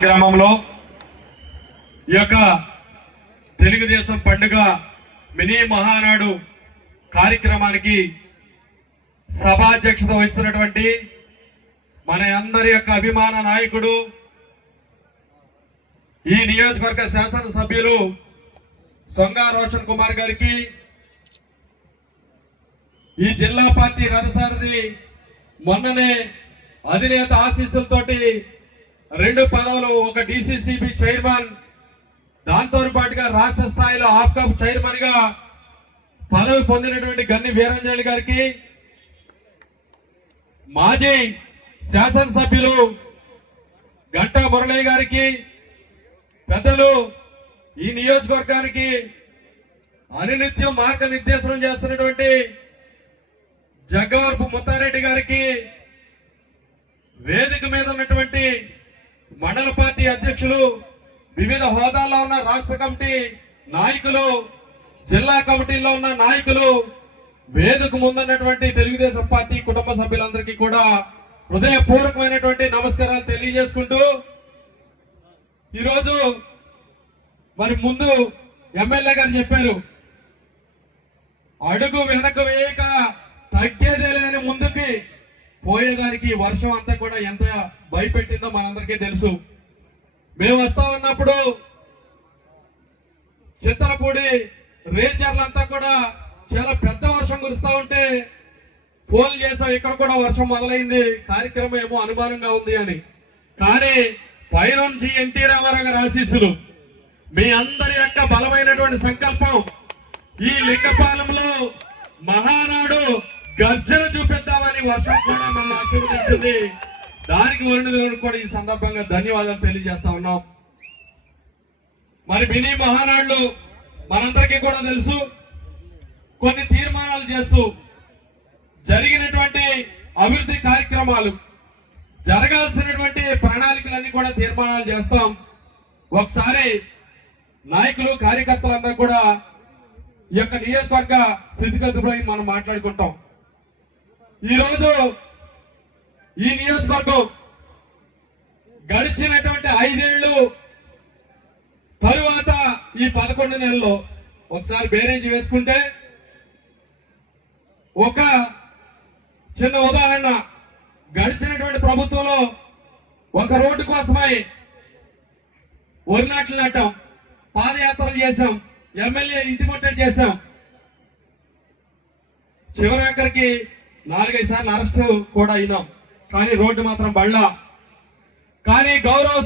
గ్రామంలో ఈ యొక్క తెలుగుదేశం పండుగ మినీ మహానాడు కార్యక్రమానికి సభాధ్యక్షత వహిస్తున్నటువంటి మన అందరి యొక్క అభిమాన నాయకుడు ఈ నియోజకవర్గ శాసనసభ్యులు సొంగా రోషన్ కుమార్ గారికి, ఈ జిల్లా పార్టీ రథసారథి మొన్ననే అధినేత ఆశీస్సులతోటి 2 పదవులు, ఒక డిసిసిబి చైర్మన్, దాంతో పాటుగా రాష్ట్ర స్థాయిలో ఆప్కాప్ చైర్మన్ గా పదవి పొందినటువంటి గన్ని వీరాంజనేయులు గారికి, మాజీ శాసనసభ్యులు గంటా మురళి గారికి, పెద్దలు ఈ నియోజకవర్గానికి అనునిత్యం మార్గనిర్దేశనం చేస్తున్నటువంటి జగ్గవరపు ముత్తారెడ్డి గారికి, వేదిక మీద ఉన్నటువంటి మండల పార్టీ అధ్యక్షులు, వివిధ హోదాల్లో ఉన్న రాష్ట్ర కమిటీ నాయకులు, జిల్లా కమిటీలో ఉన్న నాయకులు, వేదిక ముందున్నటువంటి తెలుగుదేశం పార్టీ కుటుంబ సభ్యులందరికీ కూడా హృదయపూర్వకమైనటువంటి నమస్కారాలు తెలియజేసుకుంటూ, ఈరోజు మరి ముందు ఎమ్మెల్యే గారు చెప్పారు, అడుగు వెనక వేయక తగ్గేదే లేని ముందుకి పోయేదానికి వర్షం అంతా కూడా ఎంత భయపెట్టిందో మనందరికీ తెలుసు. మేము వస్తా ఉన్నప్పుడు చిత్తలపూడి రేచర్లంతా కూడా చాలా పెద్ద వర్షం కురుస్తా ఉంటే ఫోన్ చేసాం, ఇక్కడ కూడా వర్షం మొదలైంది, కార్యక్రమం ఏమో అనుమానంగా ఉంది అని. కానీ పైనుంచి ఎన్టీ రామారావు గారి ఆశీస్సులు, మీ అందరి యొక్క బలమైనటువంటి సంకల్పం, ఈ లింగపాలెంలో మహానాడు గర్జన చూపిద్దామని వర్షం కూడా మనం ఆశీర్వదించింది. దానికి వరుణుడు కూడా ఈ సందర్భంగా ధన్యవాదాలు తెలియజేస్తా ఉన్నాం. మరి మినీ మహానాడులు మనందరికీ కూడా తెలుసు, కొన్ని తీర్మానాలు చేస్తూ జరిగినటువంటి అభివృద్ధి కార్యక్రమాలు, జరగాల్సినటువంటి ప్రణాళికలన్నీ కూడా తీర్మానాలు చేస్తాం. ఒకసారి నాయకులు కార్యకర్తలందరూ కూడా ఈ యొక్క నియోజకవర్గ స్థితిగతులపై మనం మాట్లాడుకుంటాం. ఈరోజు ఈ నియోజకవర్గం గడిచినటువంటి 5 ఏళ్లు తరువాత ఈ 11 నెలల్లో ఒకసారి బేరేజ్ వేసుకుంటే, ఒక చిన్న ఉదాహరణ, గడిచినటువంటి ప్రభుత్వంలో ఒక రోడ్డు కోసమై వరినాట్లు నాటాం, పాదయాత్రలు చేశాం, ఎమ్మెల్యే ఇంటిముట్టడి చేశాం, చివరాఖరికి 4-5 సార్లు అరెస్ట్ కూడా అయినాం. కానీ రోడ్డు మాత్రం బళ్ళ. కానీ గౌరవ